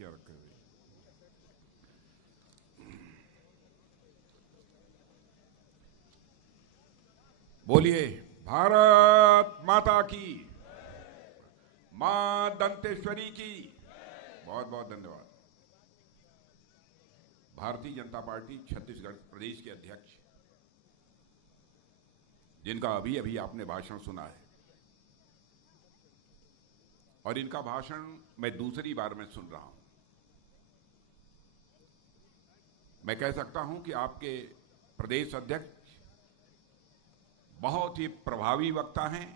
क्या रखा है? बोलिए भारत माता की, मां दंतेश्वरी की। बहुत बहुत धन्यवाद। भारतीय जनता पार्टी छत्तीसगढ़ प्रदेश के अध्यक्ष, जिनका अभी अभी आपने भाषण सुना है, और इनका भाषण मैं दूसरी बार में सुन रहा हूं। मैं कह सकता हूं कि आपके प्रदेश अध्यक्ष बहुत ही प्रभावी वक्ता हैं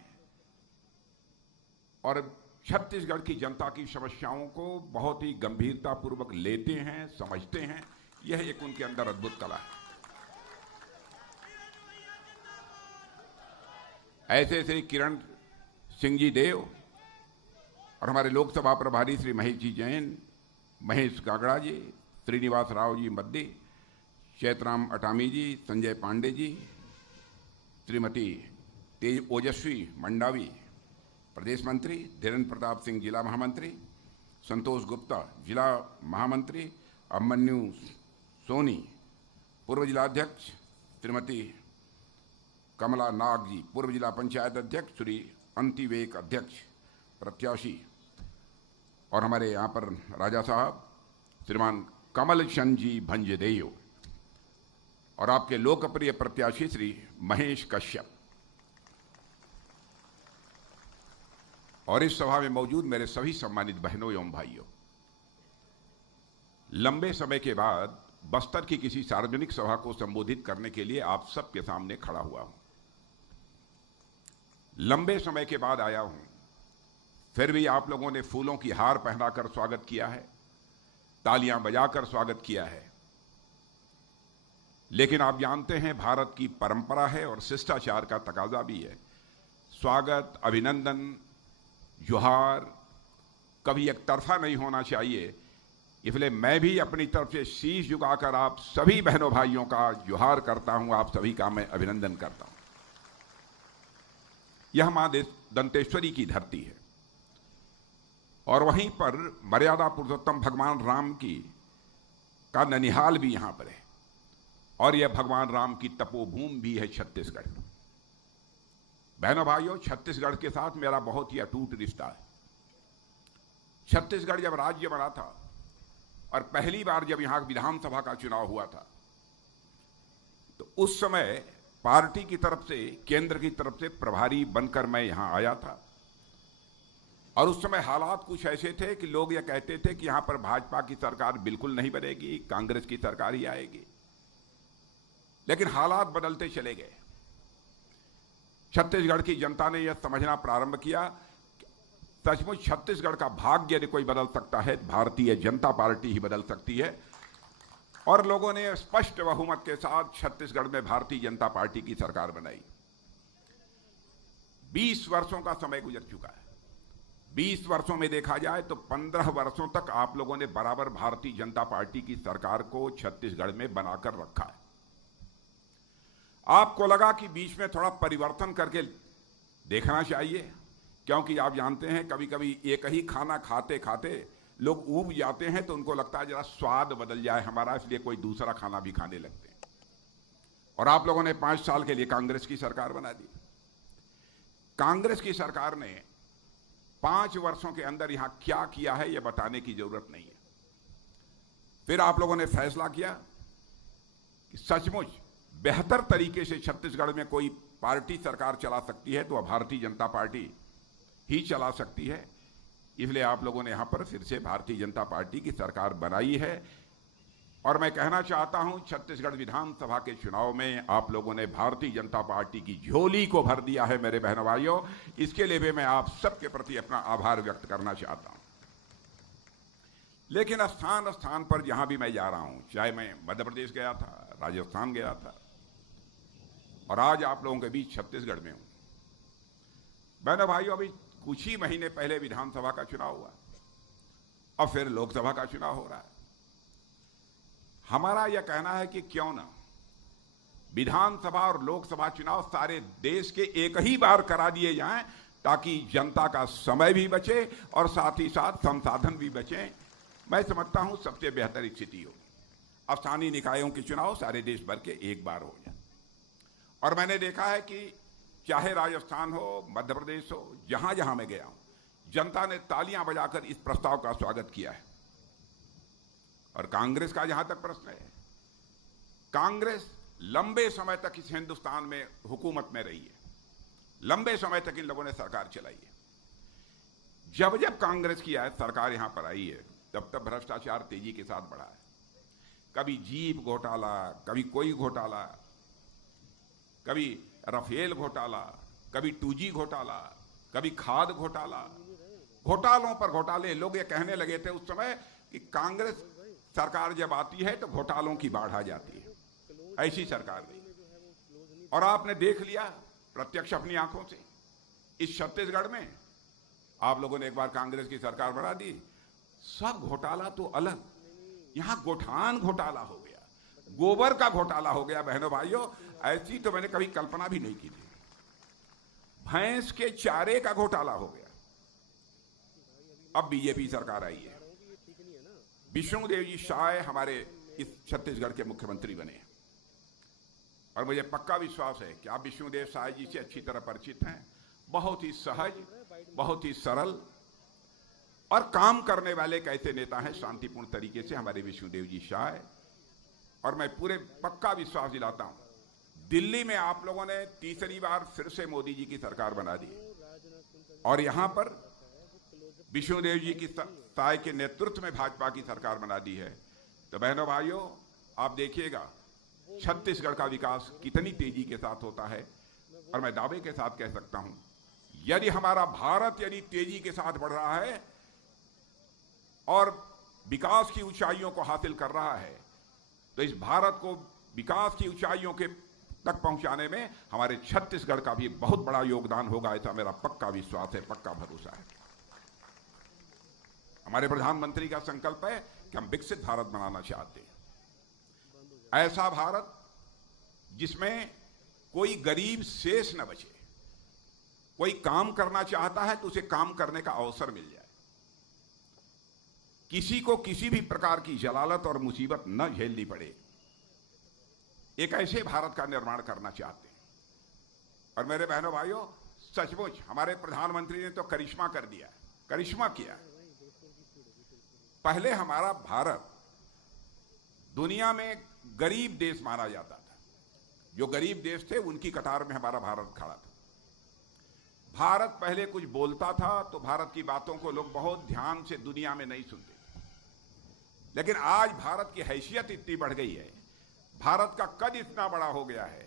और छत्तीसगढ़ की जनता की समस्याओं को बहुत ही गंभीरतापूर्वक लेते हैं, समझते हैं। यह एक उनके अंदर अद्भुत कला है। ऐसे श्री किरण सिंह जी देव और हमारे लोकसभा प्रभारी श्री महेश जी जैन, महेश गागड़ा जी, श्रीनिवास राव जी मद्दी, चैतराम अटामी जी, संजय पांडे जी, श्रीमती तेज ओजस्वी मंडावी प्रदेश मंत्री, धीरेन्द्र प्रताप सिंह जिला महामंत्री, संतोष गुप्ता जिला महामंत्री, अभिमन्यु सोनी पूर्व जिलाध्यक्ष, श्रीमती कमला नाग जी पूर्व जिला पंचायत अध्यक्ष, श्री अंतिवेक अध्यक्ष प्रत्याशी, और हमारे यहाँ पर राजा साहब श्रीमान कमल चंद जी भंजदेव, और आपके लोकप्रिय प्रत्याशी श्री महेश कश्यप। और इस सभा में मौजूद मेरे सभी सम्मानित बहनों एवं भाइयों, लंबे समय के बाद बस्तर की किसी सार्वजनिक सभा को संबोधित करने के लिए आप सबके सामने खड़ा हुआ हूं। लंबे समय के बाद आया हूं, फिर भी आप लोगों ने फूलों की हार पहनाकर स्वागत किया है, तालियां बजाकर स्वागत किया है। लेकिन आप जानते हैं भारत की परंपरा है और शिष्टाचार का तकाजा भी है। स्वागत, अभिनंदन, जोहार कभी एक तरफा नहीं होना चाहिए। इसलिए मैं भी अपनी तरफ से शीश झुकाकर आप सभी बहनों भाइयों का जोहार करता हूं, आप सभी का मैं अभिनंदन करता हूं। यह मां दंतेश्वरी की धरती है और वहीं पर मर्यादा पुरुषोत्तम भगवान राम की का ननिहाल भी यहां पर है, और यह भगवान राम की तपोभूमि भी है छत्तीसगढ़। बहनों भाइयों, छत्तीसगढ़ के साथ मेरा बहुत ही अटूट रिश्ता है। छत्तीसगढ़ जब राज्य बना था और पहली बार जब यहां विधानसभा का चुनाव हुआ था, तो उस समय पार्टी की तरफ से, केंद्र की तरफ से प्रभारी बनकर मैं यहां आया था। और उस समय हालात कुछ ऐसे थे कि लोग यह कहते थे कि यहां पर भाजपा की सरकार बिल्कुल नहीं बनेगी, कांग्रेस की सरकार ही आएगी। लेकिन हालात बदलते चले गए। छत्तीसगढ़ की जनता ने यह समझना प्रारंभ किया, सचमुच छत्तीसगढ़ का भाग्य यदि कोई बदल सकता है, भारतीय जनता पार्टी ही बदल सकती है। और लोगों ने स्पष्ट बहुमत के साथ छत्तीसगढ़ में भारतीय जनता पार्टी की सरकार बनाई। 20 वर्षों का समय गुजर चुका है। 20 वर्षों में देखा जाए तो 15 वर्षों तक आप लोगों ने बराबर भारतीय जनता पार्टी की सरकार को छत्तीसगढ़ में बनाकर रखा है। आपको लगा कि बीच में थोड़ा परिवर्तन करके देखना चाहिए, क्योंकि आप जानते हैं कभी कभी एक ही खाना खाते खाते लोग ऊब जाते हैं, तो उनको लगता है जरा स्वाद बदल जाए हमारा, इसलिए कोई दूसरा खाना भी खाने लगते हैं। और आप लोगों ने 5 साल के लिए कांग्रेस की सरकार बना दी। कांग्रेस की सरकार ने 5 वर्षों के अंदर यहां क्या किया है यह बताने की जरूरत नहीं है। फिर आप लोगों ने फैसला किया कि सचमुच बेहतर तरीके से छत्तीसगढ़ में कोई पार्टी सरकार चला सकती है तो वह भारतीय जनता पार्टी ही चला सकती है। इसलिए आप लोगों ने यहां पर फिर से भारतीय जनता पार्टी की सरकार बनाई है। और मैं कहना चाहता हूं, छत्तीसगढ़ विधानसभा के चुनाव में आप लोगों ने भारतीय जनता पार्टी की झोली को भर दिया है मेरे बहनों भाइयों। इसके लिए भी मैं आप सबके प्रति अपना आभार व्यक्त करना चाहता हूं। लेकिन स्थान स्थान पर जहां भी मैं जा रहा हूं, चाहे मैं मध्य प्रदेश गया था, राजस्थान गया था, और आज आप लोगों के बीच छत्तीसगढ़ में हूं। बहनों भाइयों, अभी कुछ ही महीने पहले विधानसभा का चुनाव हुआ और फिर लोकसभा का चुनाव हो रहा है। हमारा यह कहना है कि क्यों ना विधानसभा और लोकसभा चुनाव सारे देश के एक ही बार करा दिए जाएं, ताकि जनता का समय भी बचे और साथ ही साथ संसाधन भी बचे। मैं समझता हूं सबसे बेहतर स्थिति होगी अब स्थानीय निकायों के चुनाव सारे देश भर के एक बार हो जाए। और मैंने देखा है कि चाहे राजस्थान हो, मध्य प्रदेश हो, जहां जहां मैं गया हूं, जनता ने तालियां बजाकर इस प्रस्ताव का स्वागत किया है। और कांग्रेस का जहां तक प्रश्न है, कांग्रेस लंबे समय तक इस हिंदुस्तान में हुकूमत में रही है, लंबे समय तक इन लोगों ने सरकार चलाई है। जब जब कांग्रेस की सरकार यहां पर आई है, तब तब भ्रष्टाचार तेजी के साथ बढ़ा है। कभी जीप घोटाला, कभी कोई घोटाला, कभी राफेल घोटाला, कभी 2G घोटाला, कभी खाद घोटाला, घोटालों पर घोटाले। लोग ये कहने लगे थे उस समय कि कांग्रेस सरकार जब आती है तो घोटालों की बाढ़ आ जाती है, ऐसी सरकार नहीं। और आपने देख लिया प्रत्यक्ष अपनी आंखों से, इस छत्तीसगढ़ में आप लोगों ने एक बार कांग्रेस की सरकार बढ़ा दी, सब घोटाला तो अलग, यहां गोठान घोटाला हो गया, गोबर का घोटाला हो गया। बहनों भाइयों, ऐसी तो मैंने कभी कल्पना भी नहीं की थी। भैंस के चारे का घोटाला हो गया। अब बीजेपी सरकार आई है, विष्णुदेव जी साय हमारे इस छत्तीसगढ़ के मुख्यमंत्री बने हैं। और मुझे पक्का विश्वास है कि आप विष्णुदेव साय जी से अच्छी तरह परिचित हैं। बहुत ही सहज, बहुत ही सरल और काम करने वाले एक ऐसे नेता हैं शांतिपूर्ण तरीके से हमारे विष्णुदेव जी साय। और मैं पूरे पक्का विश्वास दिलाता हूं, दिल्ली में आप लोगों ने तीसरी बार फिर से मोदी जी की सरकार बना दी और यहां पर विष्णुदेव जी की साय के नेतृत्व में भाजपा की सरकार बना दी है। तो बहनों भाइयों, आप देखिएगा छत्तीसगढ़ का विकास कितनी तेजी के साथ होता है। और मैं दावे के साथ कह सकता हूं, यदि हमारा भारत यदि तेजी के साथ बढ़ रहा है और विकास की ऊंचाइयों को हासिल कर रहा है, तो इस भारत को विकास की ऊंचाइयों के तक पहुंचाने में हमारे छत्तीसगढ़ का भी बहुत बड़ा योगदान होगा, ऐसा मेरा पक्का विश्वास है, पक्का भरोसा है। हमारे प्रधानमंत्री का संकल्प है कि हम विकसित भारत बनाना चाहते हैं, ऐसा भारत जिसमें कोई गरीब शेष न बचे। कोई काम करना चाहता है तो उसे काम करने का अवसर मिल जाए, किसी को किसी भी प्रकार की जलालत और मुसीबत न झेलनी पड़े। एक ऐसे भारत का निर्माण करना चाहते हैं। और मेरे बहनों भाइयों, सचमुच हमारे प्रधानमंत्री ने तो करिश्मा कर दिया, करिश्मा किया। पहले हमारा भारत दुनिया में गरीब देश माना जाता था, जो गरीब देश थे उनकी कतार में हमारा भारत खड़ा था। भारत पहले कुछ बोलता था तो भारत की बातों को लोग बहुत ध्यान से दुनिया में नहीं सुनते, लेकिन आज भारत की हैसियत इतनी बढ़ गई है, भारत का कद इतना बड़ा हो गया है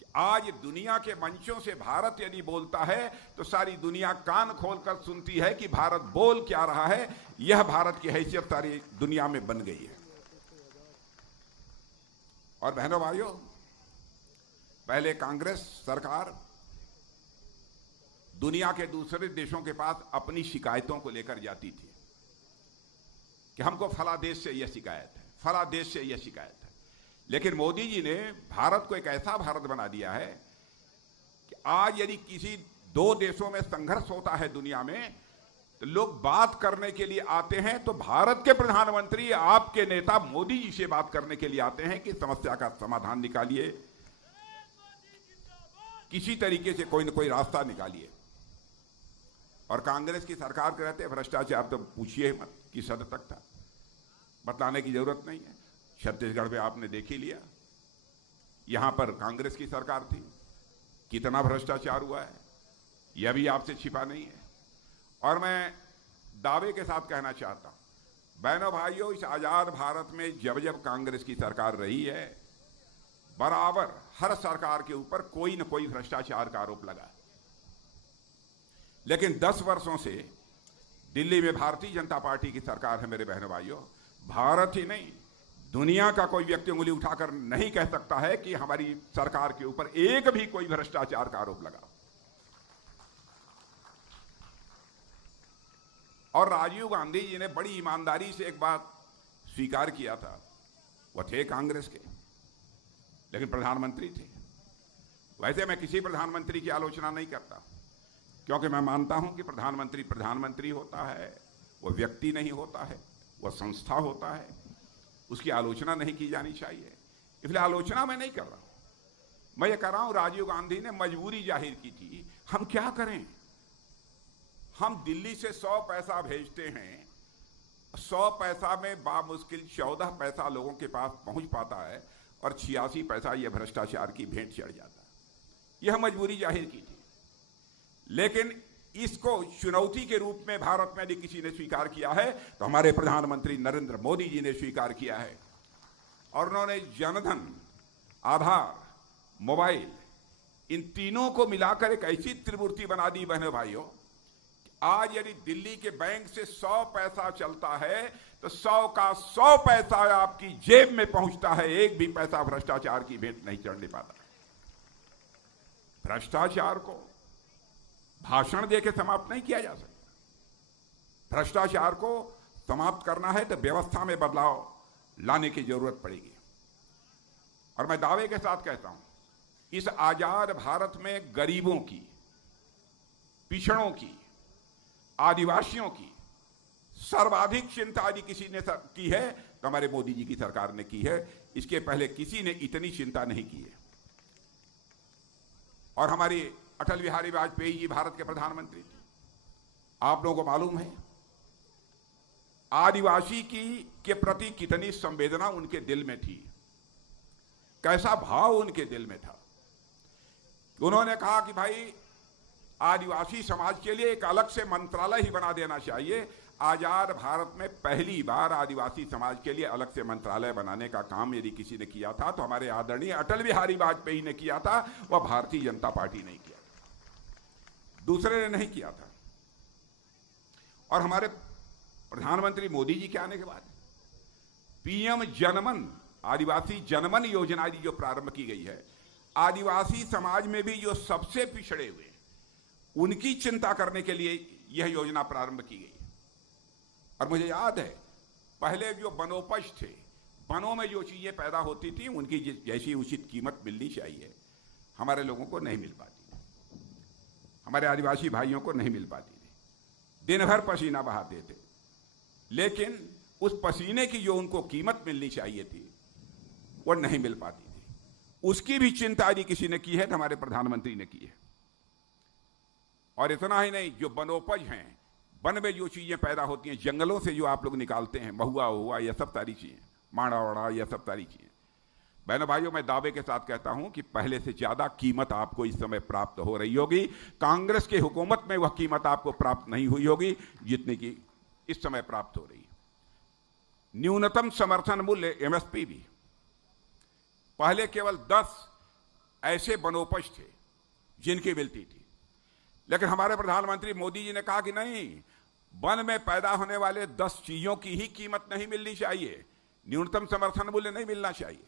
कि आज दुनिया के मंचों से भारत यदि बोलता है तो सारी दुनिया कान खोलकर सुनती है कि भारत बोल क्या रहा है। यह भारत की हैसियत सारी दुनिया में बन गई है। और बहनों भाइयों, पहले कांग्रेस सरकार दुनिया के दूसरे देशों के पास अपनी शिकायतों को लेकर जाती थी कि हमको फला देश से यह शिकायत है, फला देश से यह शिकायत है। लेकिन मोदी जी ने भारत को एक ऐसा भारत बना दिया है कि आज यदि किसी दो देशों में संघर्ष होता है दुनिया में, तो लोग बात करने के लिए आते हैं तो भारत के प्रधानमंत्री, आपके नेता मोदी जी से बात करने के लिए आते हैं कि समस्या का समाधान निकालिए, किसी तरीके से कोई न कोई रास्ता निकालिए। और कांग्रेस की सरकार के रहते भ्रष्टाचार तो पूछिए मत किस हद तक था, बताने की जरूरत नहीं है। छत्तीसगढ़ में आपने देख ही लिया, यहां पर कांग्रेस की सरकार थी, कितना भ्रष्टाचार हुआ है, यह भी आपसे छिपा नहीं है। और मैं दावे के साथ कहना चाहता हूं, बहनों भाइयों, इस आजाद भारत में जब जब कांग्रेस की सरकार रही है, बराबर हर सरकार के ऊपर कोई न कोई भ्रष्टाचार का आरोप लगा। लेकिन 10 वर्षों से दिल्ली में भारतीय जनता पार्टी की सरकार है। मेरे बहनों भाइयों, भारत ही नहीं, दुनिया का कोई व्यक्ति उंगली उठाकर नहीं कह सकता है कि हमारी सरकार के ऊपर एक भी कोई भ्रष्टाचार का आरोप लगा। और राजीव गांधी जी ने बड़ी ईमानदारी से एक बात स्वीकार किया था, वह थे कांग्रेस के, लेकिन प्रधानमंत्री थे। वैसे मैं किसी प्रधानमंत्री की आलोचना नहीं करता, क्योंकि मैं मानता हूं कि प्रधानमंत्री प्रधानमंत्री होता है, वो व्यक्ति नहीं होता है, वह संस्था होता है, उसकी आलोचना नहीं की जानी चाहिए। इसलिए आलोचना मैं नहीं कर रहा हूं। मैं ये कह रहा हूं राजीव गांधी ने मजबूरी जाहिर की थी। हम क्या करें? हम दिल्ली से 100 पैसा भेजते हैं, 100 पैसा में बामुश्किल 14 पैसा लोगों के पास पहुंच पाता है और 86 पैसा यह भ्रष्टाचार की भेंट चढ़ जाता है। यह मजबूरी जाहिर की थी, लेकिन इसको चुनौती के रूप में भारत में यदि किसी ने स्वीकार किया है तो हमारे प्रधानमंत्री नरेंद्र मोदी जी ने स्वीकार किया है। और उन्होंने जनधन, आधार, मोबाइल, इन तीनों को मिलाकर एक ऐसी त्रिमूर्ति बना दी बहनों भाइयों, आज यदि दिल्ली के बैंक से 100 पैसा चलता है तो 100 का 100 पैसा आपकी जेब में पहुंचता है, एक भी पैसा भ्रष्टाचार की भेंट नहीं चढ़ने पाता। भ्रष्टाचार को भाषण देकर समाप्त नहीं किया जा सकता। भ्रष्टाचार को समाप्त करना है तो व्यवस्था में बदलाव लाने की जरूरत पड़ेगी। और मैं दावे के साथ कहता हूं, इस आजाद भारत में गरीबों की, पिछड़ों की, आदिवासियों की सर्वाधिक चिंता यदि किसी ने की है तो हमारे मोदी जी की सरकार ने की है। इसके पहले किसी ने इतनी चिंता नहीं की है। और हमारी अटल बिहारी वाजपेयी जी भारत के प्रधानमंत्री थे। आप लोगों को मालूम है आदिवासी के प्रति कितनी संवेदना उनके दिल में थी, कैसा भाव उनके दिल में था। उन्होंने कहा कि भाई आदिवासी समाज के लिए एक अलग से मंत्रालय ही बना देना चाहिए। आजाद भारत में पहली बार आदिवासी समाज के लिए अलग से मंत्रालय बनाने का काम यदि किसी ने किया था तो हमारे आदरणीय अटल बिहारी वाजपेयी ने किया था, वह भारतीय जनता पार्टी नहीं किया, दूसरे ने नहीं किया था। और हमारे प्रधानमंत्री मोदी जी के आने के बाद पीएम जनमन, आदिवासी जनमन योजना जो प्रारंभ की गई है, आदिवासी समाज में भी जो सबसे पिछड़े हुए उनकी चिंता करने के लिए यह योजना प्रारंभ की गई। और मुझे याद है पहले जो वनोपज थे, वनों में जो चीजें पैदा होती थी उनकी जैसी उचित कीमत मिलनी चाहिए, हमारे लोगों को नहीं मिल पाती, हमारे आदिवासी भाइयों को नहीं मिल पाती थी। दिन भर पसीना बहाते थे, लेकिन उस पसीने की जो उनको कीमत मिलनी चाहिए थी वो नहीं मिल पाती थी। उसकी भी चिंता यदि किसी ने की है तो हमारे प्रधानमंत्री ने की है। और इतना ही नहीं, जो वनोपज हैं, वन में जो चीजें पैदा होती हैं, जंगलों से जो आप लोग निकालते हैं, महुआ हुआ, यह सब सारी चीजें, माड़ा वाड़ा, यह सब सारी चीजें, बहनों भाइयों मैं दावे के साथ कहता हूं कि पहले से ज्यादा कीमत आपको इस समय प्राप्त हो रही होगी। कांग्रेस की हुकूमत में वह कीमत आपको प्राप्त नहीं हुई होगी जितनी की इस समय प्राप्त हो रही है। न्यूनतम समर्थन मूल्य एमएसपी भी पहले केवल 10 ऐसे वनोपज थे जिनकी मिलती थी, लेकिन हमारे प्रधानमंत्री मोदी जी ने कहा कि नहीं, वन में पैदा होने वाले 10 चीजों की ही कीमत नहीं मिलनी चाहिए, न्यूनतम समर्थन मूल्य नहीं मिलना चाहिए।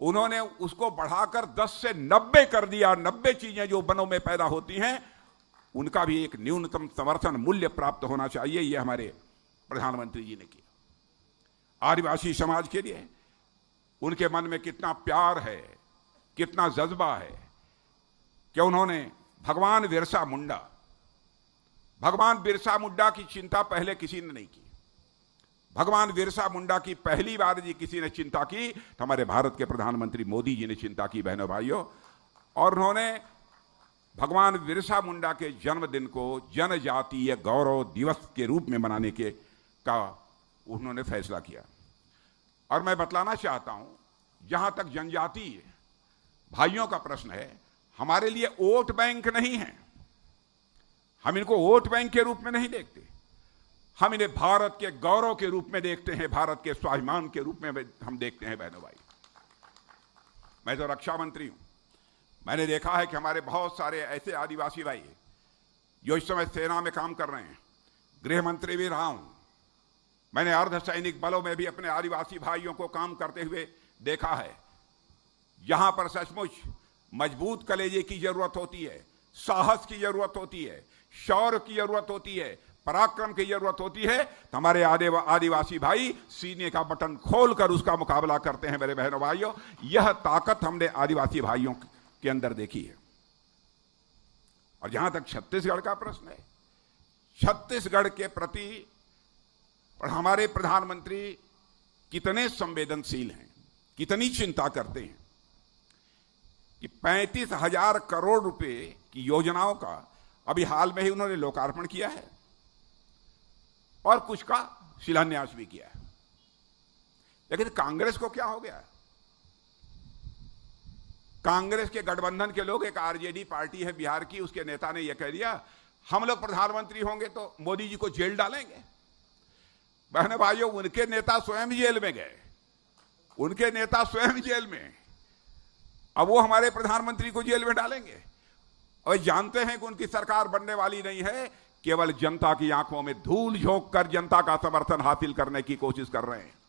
उन्होंने उसको बढ़ाकर 10 से 90 कर दिया। 90 चीजें जो वनों में पैदा होती हैं उनका भी एक न्यूनतम समर्थन मूल्य प्राप्त होना चाहिए। यह हमारे प्रधानमंत्री जी ने किया। आदिवासी समाज के लिए उनके मन में कितना प्यार है, कितना जज्बा है कि उन्होंने भगवान बिरसा मुंडा की चिंता पहले किसी ने नहीं की। भगवान बिरसा मुंडा की पहली बार जी किसी ने चिंता की तो हमारे भारत के प्रधानमंत्री मोदी जी ने चिंता की बहनों भाइयों। और उन्होंने भगवान बिरसा मुंडा के जन्मदिन को जनजातीय गौरव दिवस के रूप में मनाने का उन्होंने फैसला किया। और मैं बतलाना चाहता हूं, जहां तक जनजातीय भाइयों का प्रश्न है, हमारे लिए वोट बैंक नहीं है। हम इनको वोट बैंक के रूप में नहीं देखते, हम इन्हें भारत के गौरव के रूप में देखते हैं, भारत के स्वाभिमान के रूप में हम देखते हैं बहनों भाई। मैं तो रक्षा मंत्री हूं, मैंने देखा है कि हमारे बहुत सारे ऐसे आदिवासी भाई जो इस समय सेना में काम कर रहे हैं, गृह मंत्री भी रहा हूं, मैंने अर्धसैनिक बलों में भी अपने आदिवासी भाइयों को काम करते हुए देखा है। जहां पर सचमुच मजबूत कलेजे की जरूरत होती है, साहस की जरूरत होती है, शौर्य की जरूरत होती है, पराक्रम की जरूरत होती है, तो हमारे आदिवासी भाई सीने का बटन खोलकर उसका मुकाबला करते हैं। मेरे बहनों भाइयों, यह ताकत हमने आदिवासी भाइयों के अंदर देखी है। और जहां तक छत्तीसगढ़ का प्रश्न है, छत्तीसगढ़ के प्रति और हमारे प्रधानमंत्री कितने संवेदनशील हैं, कितनी चिंता करते हैं कि 35,000 करोड़ रुपए की योजनाओं का अभी हाल में ही उन्होंने लोकार्पण किया है और कुछ का शिलान्यास भी किया है। लेकिन कांग्रेस को क्या हो गया? कांग्रेस के गठबंधन के लोग, एक आरजेडी पार्टी है बिहार की, उसके नेता ने यह कह दिया हम लोग प्रधानमंत्री होंगे तो मोदी जी को जेल डालेंगे। बहनों भाइयों, उनके नेता स्वयं जेल में गए, उनके नेता स्वयं जेल में, अब वो हमारे प्रधानमंत्री को जेल में डालेंगे। और जानते हैं कि उनकी सरकार बनने वाली नहीं है, केवल जनता की आंखों में धूल झोंक कर जनता का समर्थन हासिल करने की कोशिश कर रहे हैं।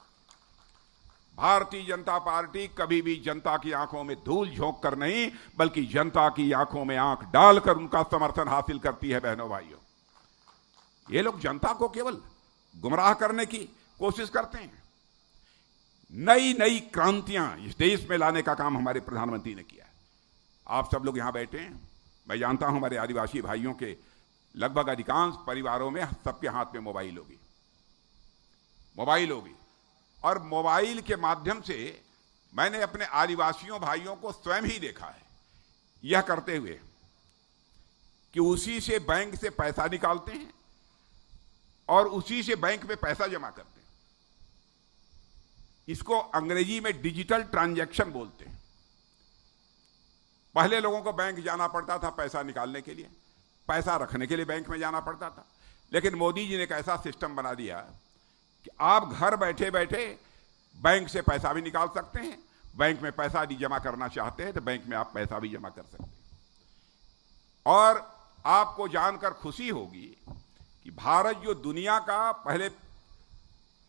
भारतीय जनता पार्टी कभी भी जनता की आंखों में धूल झोंक कर नहीं, बल्कि जनता की आंखों में आंख डालकर उनका समर्थन हासिल करती है। बहनों भाइयों, ये लोग जनता को केवल गुमराह करने की कोशिश करते हैं। नई नई क्रांतियां इस देश में लाने का काम हमारे प्रधानमंत्री ने किया है। आप सब लोग यहां बैठे हैं, मैं जानता हूं हमारे आदिवासी भाइयों के लगभग अधिकांश परिवारों में सबके हाथ में मोबाइल होगी, और मोबाइल के माध्यम से मैंने अपने आदिवासियों भाइयों को स्वयं ही देखा है यह करते हुए कि उसी से बैंक से पैसा निकालते हैं और उसी से बैंक में पैसा जमा करते हैं। इसको अंग्रेजी में डिजिटल ट्रांजैक्शन बोलते हैं। पहले लोगों को बैंक जाना पड़ता था पैसा निकालने के लिए, पैसा रखने के लिए बैंक में जाना पड़ता था। लेकिन मोदी जी ने एक ऐसा सिस्टम बना दिया कि आप घर बैठे बैठे बैंक से पैसा भी निकाल सकते हैं, बैंक में पैसा यदि जमा करना चाहते हैं तो बैंक में आप पैसा भी जमा कर सकते हैं। और आपको जानकर खुशी होगी कि भारत जो दुनिया का पहले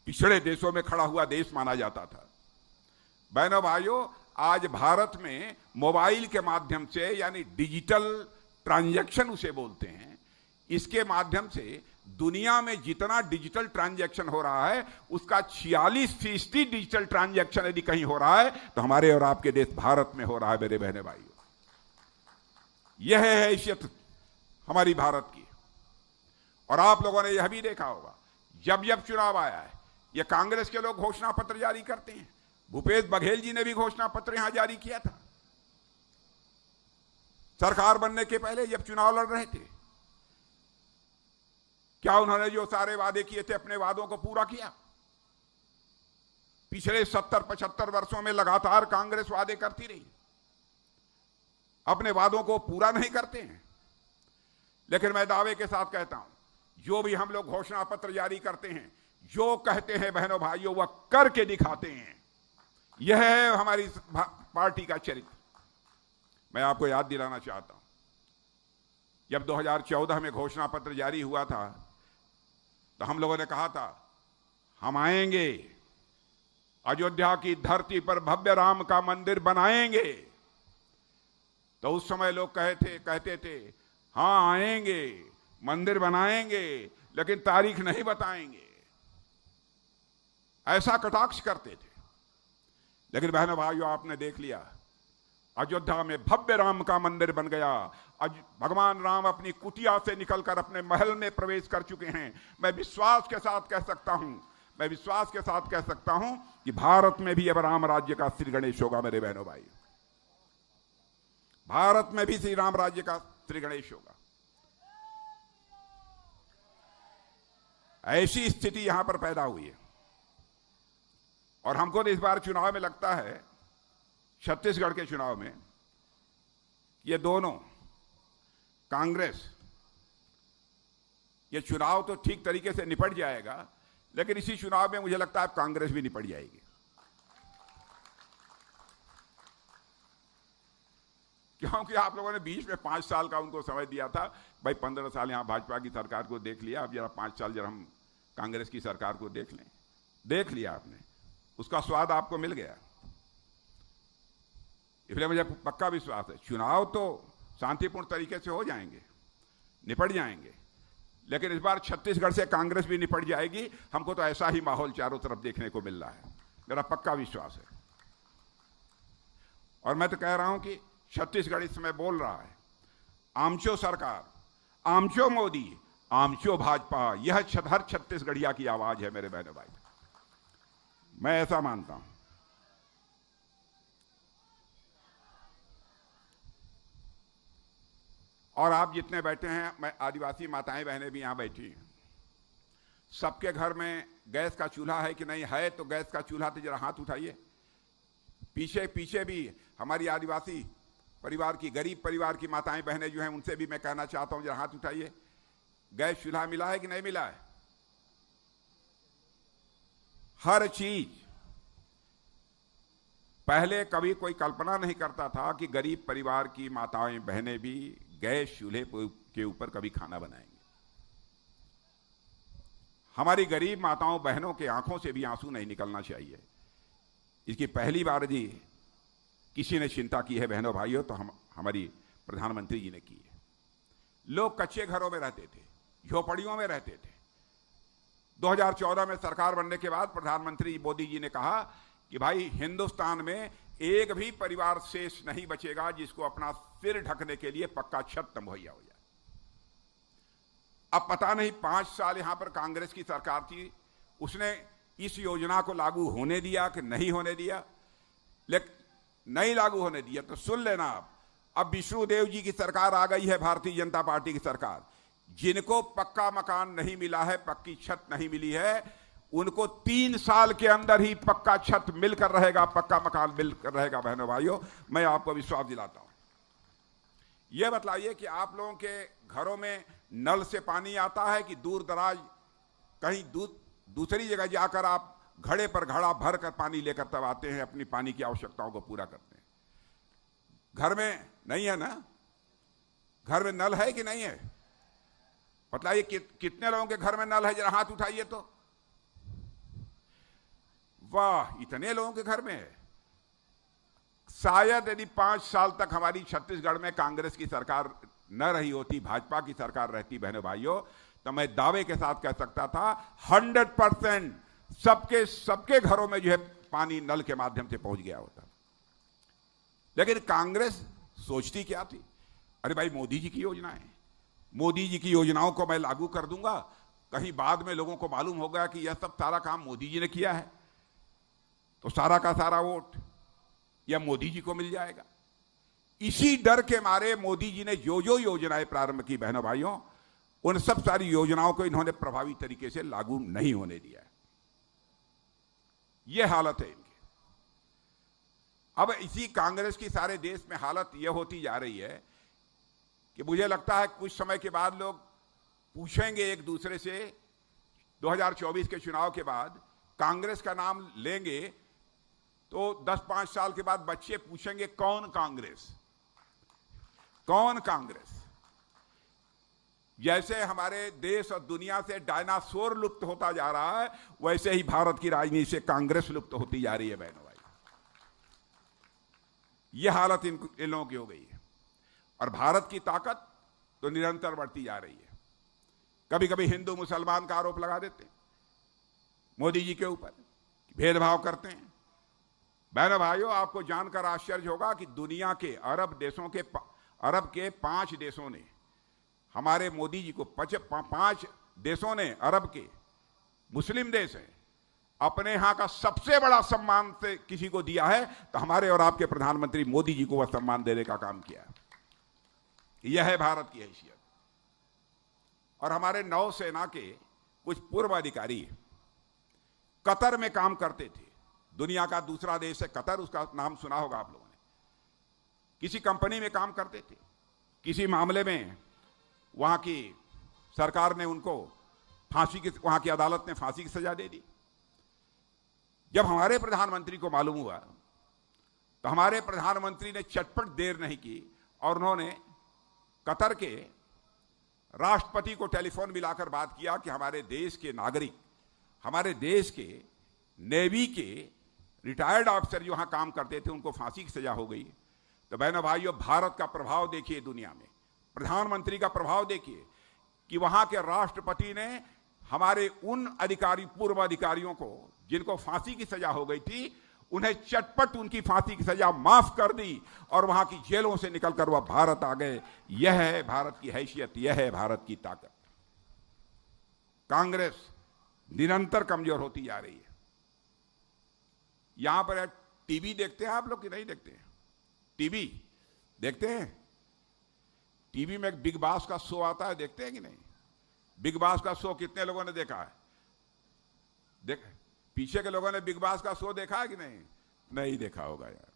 पिछड़े देशों में खड़ा हुआ देश माना जाता था, बहनों भाइयों, आज भारत में मोबाइल के माध्यम से, यानी डिजिटल ट्रांजैक्शन उसे बोलते हैं, इसके माध्यम से दुनिया में जितना डिजिटल ट्रांजैक्शन हो रहा है उसका 46% डिजिटल ट्रांजैक्शन यदि कहीं हो रहा है तो हमारे और आपके देश भारत में हो रहा है। मेरे बहने भाइयों, यह है हैसियत हमारी भारत की। और आप लोगों ने यह भी देखा होगा, जब जब चुनाव आया है, यह कांग्रेस के लोग घोषणा पत्र जारी करते हैं। भूपेश बघेल जी ने भी घोषणा पत्र यहां जारी किया था सरकार बनने के पहले, जब चुनाव लड़ रहे थे। क्या उन्होंने जो सारे वादे किए थे अपने वादों को पूरा किया? पिछले 70-75 वर्षों में लगातार कांग्रेस वादे करती रही, अपने वादों को पूरा नहीं करते हैं। लेकिन मैं दावे के साथ कहता हूं, जो भी हम लोग घोषणा पत्र जारी करते हैं, जो कहते हैं बहनों भाइयों, वह करके दिखाते हैं। यह है हमारी पार्टी का चरित्र। मैं आपको याद दिलाना चाहता हूं, जब 2014 में घोषणा पत्र जारी हुआ था तो हम लोगों ने कहा था हम आएंगे, अयोध्या की धरती पर भव्य राम का मंदिर बनाएंगे। तो उस समय लोग कहते थे हां आएंगे, मंदिर बनाएंगे, लेकिन तारीख नहीं बताएंगे, ऐसा कटाक्ष करते थे। लेकिन बहनों भाइयों, आपने देख लिया, अयोध्या में भव्य राम का मंदिर बन गया। भगवान राम अपनी कुटिया से निकलकर अपने महल में प्रवेश कर चुके हैं। मैं विश्वास के साथ कह सकता हूं कि भारत में भी अब राम राज्य का श्री गणेश होगा। मेरे बहनों भाई, भारत में भी श्री राम राज्य का श्री गणेश होगा। ऐसी स्थिति यहां पर पैदा हुई है। और हमको तो इस बार चुनाव में लगता है, छत्तीसगढ़ के चुनाव में, ये दोनों कांग्रेस, ये चुनाव तो ठीक तरीके से निपट जाएगा, लेकिन इसी चुनाव में मुझे लगता है कांग्रेस भी निपट जाएगी। क्योंकि आप लोगों ने बीच में 5 साल का उनको समय दिया था, भाई 15 साल यहां भाजपा की सरकार को देख लिया, अब जरा 5 साल जरा हम कांग्रेस की सरकार को देख लें। देख लिया आपने, उसका स्वाद आपको मिल गया। इसलिए मुझे पक्का विश्वास है चुनाव तो शांतिपूर्ण तरीके से हो जाएंगे, निपट जाएंगे। लेकिन इस बार छत्तीसगढ़ से कांग्रेस भी निपट जाएगी। हमको तो ऐसा ही माहौल चारों तरफ देखने को मिल रहा है, मेरा पक्का विश्वास है। और मैं तो कह रहा हूं कि छत्तीसगढ़ इस समय बोल रहा है, आमचो सरकार, आमचो मोदी, आमचो भाजपा, यह हर छत्तीसगढ़िया की आवाज है मेरे बहनों भाई। मैं ऐसा मानता हूं। और आप जितने बैठे हैं, मैं आदिवासी माताएं बहनें भी यहां बैठी हैं, सबके घर में गैस का चूल्हा है कि नहीं है? तो गैस का चूल्हा तो जरा हाथ उठाइए। पीछे पीछे भी हमारी आदिवासी परिवार की, गरीब परिवार की माताएं बहनें जो हैं, उनसे भी मैं कहना चाहता हूं, जरा हाथ उठाइए। गैस चूल्हा मिला है कि नहीं मिला है? हर चीज। पहले कभी कोई कल्पना नहीं करता था कि गरीब परिवार की माताएं बहनें भी गैस चूल्हे के ऊपर कभी खाना बनाएंगे। हमारी गरीब माताओं बहनों के आंखों से भी आंसू नहीं निकलना चाहिए। इसकी पहली बार जी किसी ने चिंता की है बहनों भाइयों, तो हमारी प्रधानमंत्री जी ने की है। लोग कच्चे घरों में रहते थे, झोपड़ियों में रहते थे। 2014 में सरकार बनने के बाद प्रधानमंत्री मोदी जी ने कहा कि भाई हिंदुस्तान में एक भी परिवार शेष नहीं बचेगा जिसको अपना सिर ढकने के लिए पक्का छत मुहैया हो जाए। अब पता नहीं 5 साल यहां पर कांग्रेस की सरकार थी, उसने इस योजना को लागू होने दिया कि नहीं होने दिया? लेकिन नहीं लागू होने दिया तो सुन लेना, अब विष्णुदेव जी की सरकार आ गई है, भारतीय जनता पार्टी की सरकार। जिनको पक्का मकान नहीं मिला है, पक्की छत नहीं मिली है, उनको 3 साल के अंदर ही पक्का छत मिलकर रहेगा, पक्का मकान मिलकर रहेगा। बहनों भाइयों, मैं आपको विश्वास दिलाता हूं। यह बतलाइए कि आप लोगों के घरों में नल से पानी आता है कि दूर दराज कहीं दूसरी जगह जाकर आप घड़े पर घड़ा भर कर पानी लेकर तब आते हैं, अपनी पानी की आवश्यकताओं को पूरा करते हैं? घर में नहीं है ना? घर में नल है कि नहीं है? बतलाइए कितने लोगों के घर में नल है? जरा हाथ उठाइए तो। वाह, इतने लोगों के घर में है। शायद यदि 5 साल तक हमारी छत्तीसगढ़ में कांग्रेस की सरकार न रही होती, भाजपा की सरकार रहती बहनों भाइयों, तो मैं दावे के साथ कह सकता था 100% सबके घरों में जो है पानी नल के माध्यम से पहुंच गया होता। लेकिन कांग्रेस सोचती क्या थी? अरे भाई, मोदी जी की योजना है, मोदी जी की योजनाओं को मैं लागू कर दूंगा, कहीं बाद में लोगों को मालूम होगा कि यह सब सारा काम मोदी जी ने किया है, तो सारा का सारा वोट या मोदी जी को मिल जाएगा। इसी डर के मारे मोदी जी ने जो जो योजनाएं प्रारंभ की बहनों भाइयों, उन सब सारी योजनाओं को इन्होंने प्रभावी तरीके से लागू नहीं होने दिया है। यह हालत है इनकी। अब इसी कांग्रेस की सारे देश में हालत यह होती जा रही है कि मुझे लगता है कुछ समय के बाद लोग पूछेंगे एक दूसरे से, 2024 के चुनाव के बाद कांग्रेस का नाम लेंगे तो 10-5 साल के बाद बच्चे पूछेंगे कौन कांग्रेस, कौन कांग्रेस। जैसे हमारे देश और दुनिया से डायनासोर लुप्त होता जा रहा है, वैसे ही भारत की राजनीति से कांग्रेस लुप्त होती जा रही है बहनों भाई। यह हालत इन लोगों की हो गई है। और भारत की ताकत तो निरंतर बढ़ती जा रही है। कभी कभी हिंदू मुसलमान का आरोप लगा देते हैं मोदी जी के ऊपर, भेदभाव करते हैं। बहनों भाइयों, आपको जानकर आश्चर्य होगा कि दुनिया के अरब के 5 देशों ने हमारे मोदी जी को 5 देशों ने, अरब के मुस्लिम देश हैं, अपने यहां का सबसे बड़ा सम्मान से किसी को दिया है तो हमारे और आपके प्रधानमंत्री मोदी जी को वह सम्मान देने का काम किया। यह है भारत की हैसियत। और हमारे नौसेना के कुछ पूर्व अधिकारी कतर में काम करते थे। दुनिया का दूसरा देश है कतर, उसका नाम सुना होगा आप लोगों ने। किसी कंपनी में काम करते थे, किसी मामले में वहां की सरकार ने उनको वहां की अदालत ने फांसी की सजा दे दी। जब हमारे प्रधानमंत्री को मालूम हुआ तो हमारे प्रधानमंत्री ने चटपट देर नहीं की और उन्होंने कतर के राष्ट्रपति को टेलीफोन मिलाकर बात किया कि हमारे देश के नागरिक, हमारे देश के नेवी के रिटायर्ड ऑफिसर जो वहां काम करते थे, उनको फांसी की सजा हो गई। तो बहनों भाइयों, भारत का प्रभाव देखिए दुनिया में, प्रधानमंत्री का प्रभाव देखिए कि वहां के राष्ट्रपति ने हमारे उन पूर्व अधिकारियों को जिनको फांसी की सजा हो गई थी, उन्हें चटपट उनकी फांसी की सजा माफ कर दी और वहां की जेलों से निकलकर वह भारत आ गए। यह है भारत की हैसियत, यह है भारत की ताकत। कांग्रेस निरंतर कमजोर होती जा रही है। यहां पर टीवी देखते हैं आप लोग कि नहीं देखते हैं? टीवी देखते हैं? टीवी में एक बिग बॉस का शो आता है, देखते हैं कि नहीं? बिग बॉस का शो कितने लोगों ने देखा है? पीछे के लोगों ने बिग बॉस का शो देखा है कि नहीं? नहीं देखा होगा यार।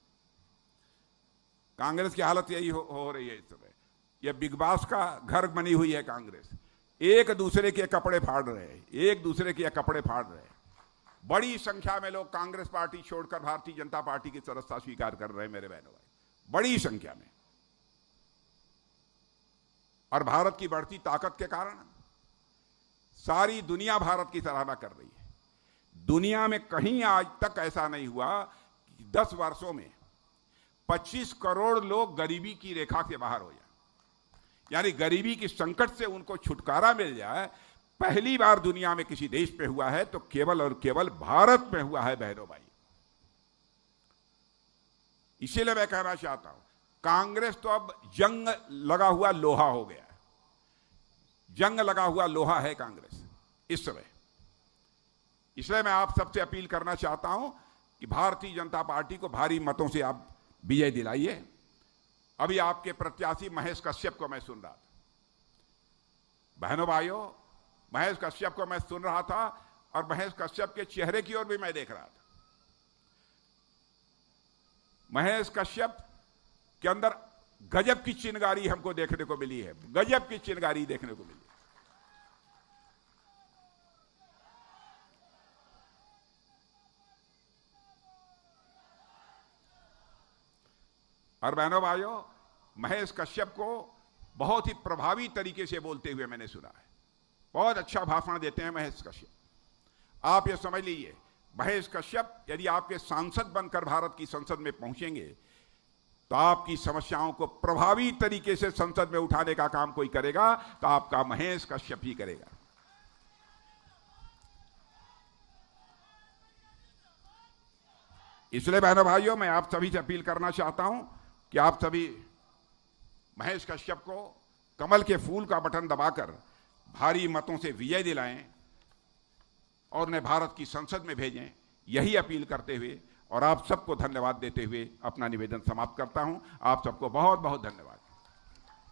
कांग्रेस की हालत यही हो रही है इस समय। यह बिग बॉस का घर बनी हुई है कांग्रेस। एक दूसरे के कपड़े फाड़ रहे हैं, एक दूसरे के कपड़े फाड़ रहे हैं। बड़ी संख्या में लोग कांग्रेस पार्टी छोड़कर भारतीय जनता पार्टी की सदस्यता स्वीकार कर रहे हैं मेरे बहनों भाई, बड़ी संख्या में। और भारत की बढ़ती ताकत के कारण सारी दुनिया भारत की सराहना कर रही है। दुनिया में कहीं आज तक ऐसा नहीं हुआ कि 10 वर्षों में 25 करोड़ लोग गरीबी की रेखा से बाहर हो जाए, यानी गरीबी की संकट से उनको छुटकारा मिल जाए। पहली बार दुनिया में किसी देश पे हुआ है तो केवल और केवल भारत में हुआ है बहनों भाई। इसीलिए मैं कहना चाहता हूं, कांग्रेस तो अब जंग लगा हुआ लोहा हो गया है। जंग लगा हुआ लोहा है कांग्रेस इस समय। इसलिए मैं आप सबसे अपील करना चाहता हूं कि भारतीय जनता पार्टी को भारी मतों से आप विजय दिलाइए। अभी आपके प्रत्याशी महेश कश्यप को मैं सुन रहा था। बहनों भाइयों, महेश कश्यप को मैं सुन रहा था और महेश कश्यप के चेहरे की ओर भी मैं देख रहा था। महेश कश्यप के अंदर गजब की चिंगारी हमको देखने को मिली है, गजब की चिंगारी देखने को मिली। और बहनों भाइयों, महेश कश्यप को बहुत ही प्रभावी तरीके से बोलते हुए मैंने सुना है। बहुत अच्छा भाषण देते हैं महेश कश्यप। आप ये समझ लीजिए, महेश कश्यप यदि आपके सांसद बनकर भारत की संसद में पहुंचेंगे तो आपकी समस्याओं को प्रभावी तरीके से संसद में उठाने का काम कोई करेगा तो आपका महेश कश्यप ही करेगा। इसलिए बहनों भाइयों, मैं आप सभी से अपील करना चाहता हूं कि आप सभी महेश कश्यप को कमल के फूल का बटन दबाकर भारी मतों से विजय दिलाएं और उन्हें भारत की संसद में भेजें, यही अपील करते हुए और आप सबको धन्यवाद देते हुए अपना निवेदन समाप्त करता हूं। आप सबको बहुत बहुत धन्यवाद।